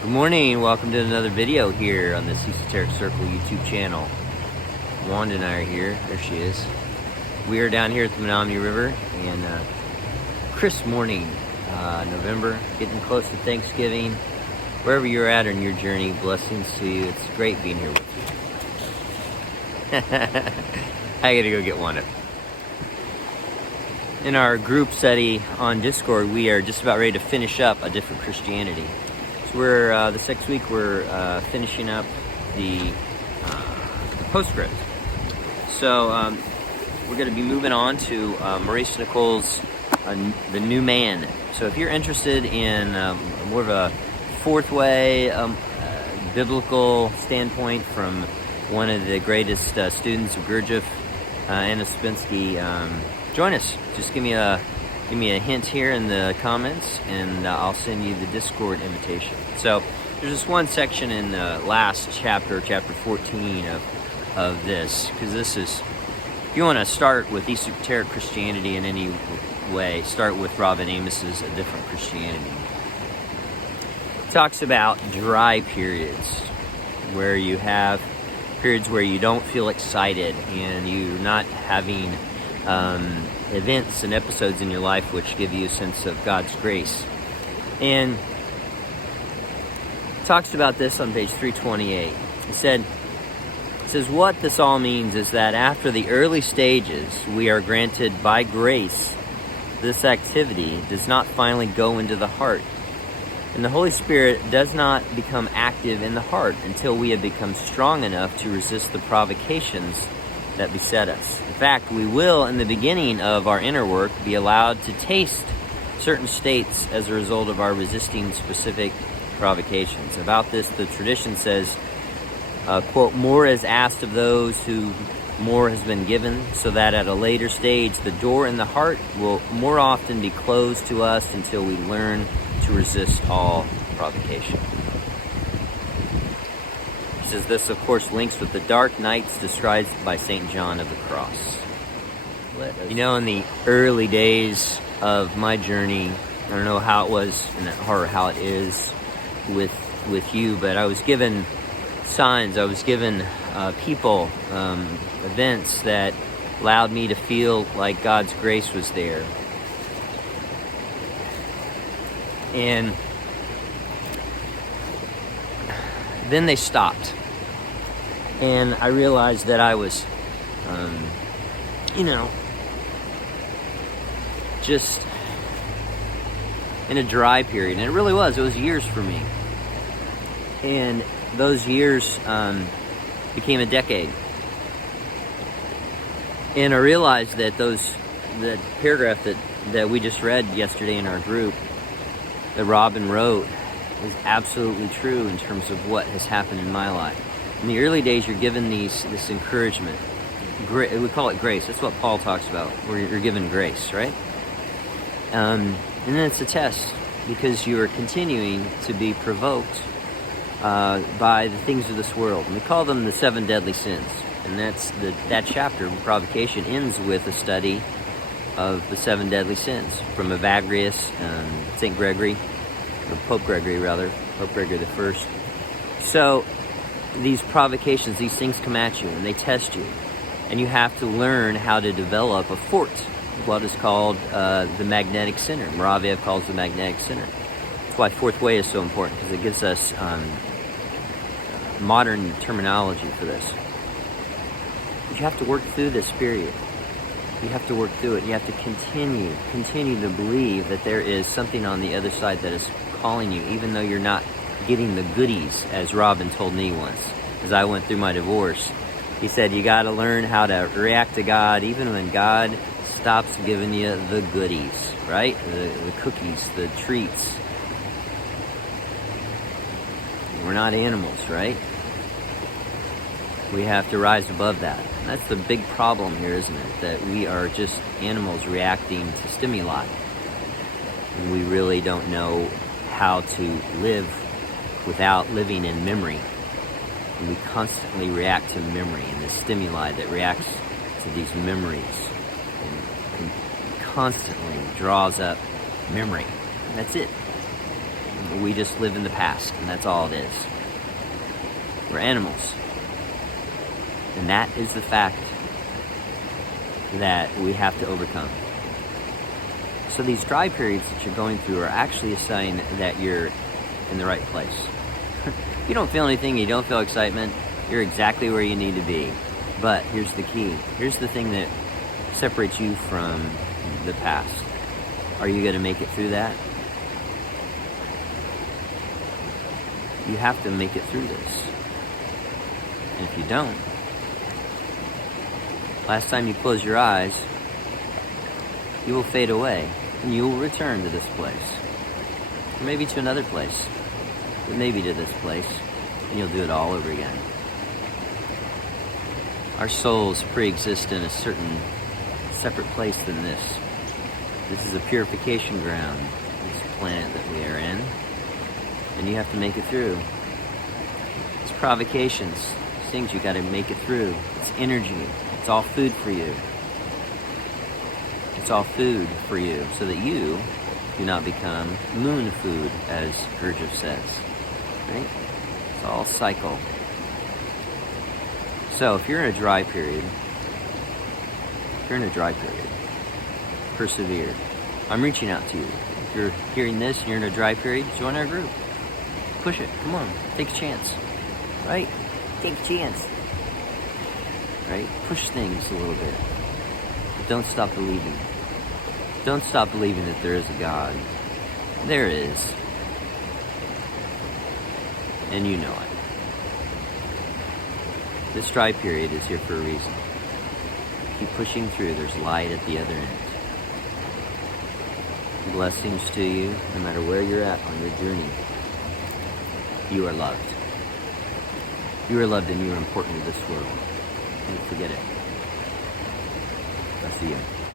Good morning, welcome to another video here on this Esoteric Circle YouTube channel. Wanda and I are here, there she is. We are down here at the Menominee River and crisp morning, November, getting close to Thanksgiving. Wherever you're at on your journey, blessings to you. It's great being here with you. I gotta go get Wanda. In our group study on Discord, we are just about ready to finish up A Different Christianity. So we're, this next week, we're finishing up the postscript. So we're going to be moving on to Maurice Nicole's The New Man. So if you're interested in more of a fourth way biblical standpoint from one of the greatest students of Gurdjieff, Anna Spensky, join us. Just give me a hint here in the comments, and I'll send you the Discord invitation. So there's this one section in the last chapter, chapter 14 of this, because this is, if you want to start with esoteric Christianity in any way, start with Robin Amos's A Different Christianity. It talks about dry periods, where you have periods where you don't feel excited and you're not having events and episodes in your life which give you a sense of God's grace. And talks about this on page 328. It says, what this all means is that after the early stages, we are granted by grace, this activity does not finally go into the heart. And the Holy Spirit does not become active in the heart until we have become strong enough to resist the provocations that beset us. In fact, we will, in the beginning of our inner work, be allowed to taste certain states as a result of our resisting specific provocations. About this, the tradition says, quote, more is asked of those who more has been given, so that at a later stage, the door in the heart will more often be closed to us until we learn to resist all provocation. He says this, of course, links with the dark nights described by St. John of the Cross. You know, in the early days of my journey, I don't know how it was or how it is with you, but I was given signs, I was given people, events that allowed me to feel like God's grace was there. And then they stopped. And I realized that I was, just in a dry period. And it really was. It was years for me. And those years became a decade. And I realized that that paragraph that we just read yesterday in our group, that Robin wrote, is absolutely true in terms of what has happened in my life. In the early days, you're given this encouragement. We call it grace. That's what Paul talks about, where you're given grace, right? And then it's a test, because you are continuing to be provoked by the things of this world. And we call them the 7 deadly sins. And that chapter of provocation ends with a study of the 7 deadly sins from Evagrius and St. Gregory, or Pope Gregory rather, Pope Gregory I. So these provocations, these things come at you and they test you. And you have to learn how to develop a fort, what is called the magnetic center. Moraviev calls the magnetic center. That's why fourth way is so important, because it gives us modern terminology for this. But you have to work through this period. You have to work through it. You have to continue to believe that there is something on the other side that is calling you, even though you're not getting the goodies, as Robin told me once, as I went through my divorce. He said, you got to learn how to react to God, even when God stops giving you the goodies, right? The cookies, the treats. We're not animals, right? We have to rise above that. And that's the big problem here, isn't it? That we are just animals reacting to stimuli. And we really don't know how to live without living in memory. And we constantly react to memory and the stimuli that reacts to these memories and constantly draws up memory. That's it. We just live in the past, and that's all it is. We're animals. And that is the fact that we have to overcome. So these dry periods that you're going through are actually a sign that you're in the right place. You don't feel anything, you don't feel excitement, you're exactly where you need to be. But here's the key. Here's the thing that separates you from the past. Are you going to make it through that? You have to make it through this. And if you don't, last time you close your eyes, you will fade away and you will return to this place. Or maybe to another place, but maybe to this place, and you'll do it all over again. Our souls pre-exist in a certain separate place than this. This is a purification ground, this planet that we are in, and you have to make it through. It's provocations, it's things you got to make it through. It's energy. It's all food for you. It's all food for you, so that you do not become moon food, as Gurdjieff says. Right? It's all cycle. So if you're in a dry period, persevere. I'm reaching out to you. If you're hearing this and you're in a dry period, join our group. Push it. Come on. Take a chance. Right? Take a chance. Right? Push things a little bit. But don't stop believing. Don't stop believing that there is a God. There is. And you know it. This dry period is here for a reason. Keep pushing through. There's light at the other end. Blessings to you, no matter where you're at on your journey. You are loved. You are loved and you are important to this world. Don't forget it. I'll see you.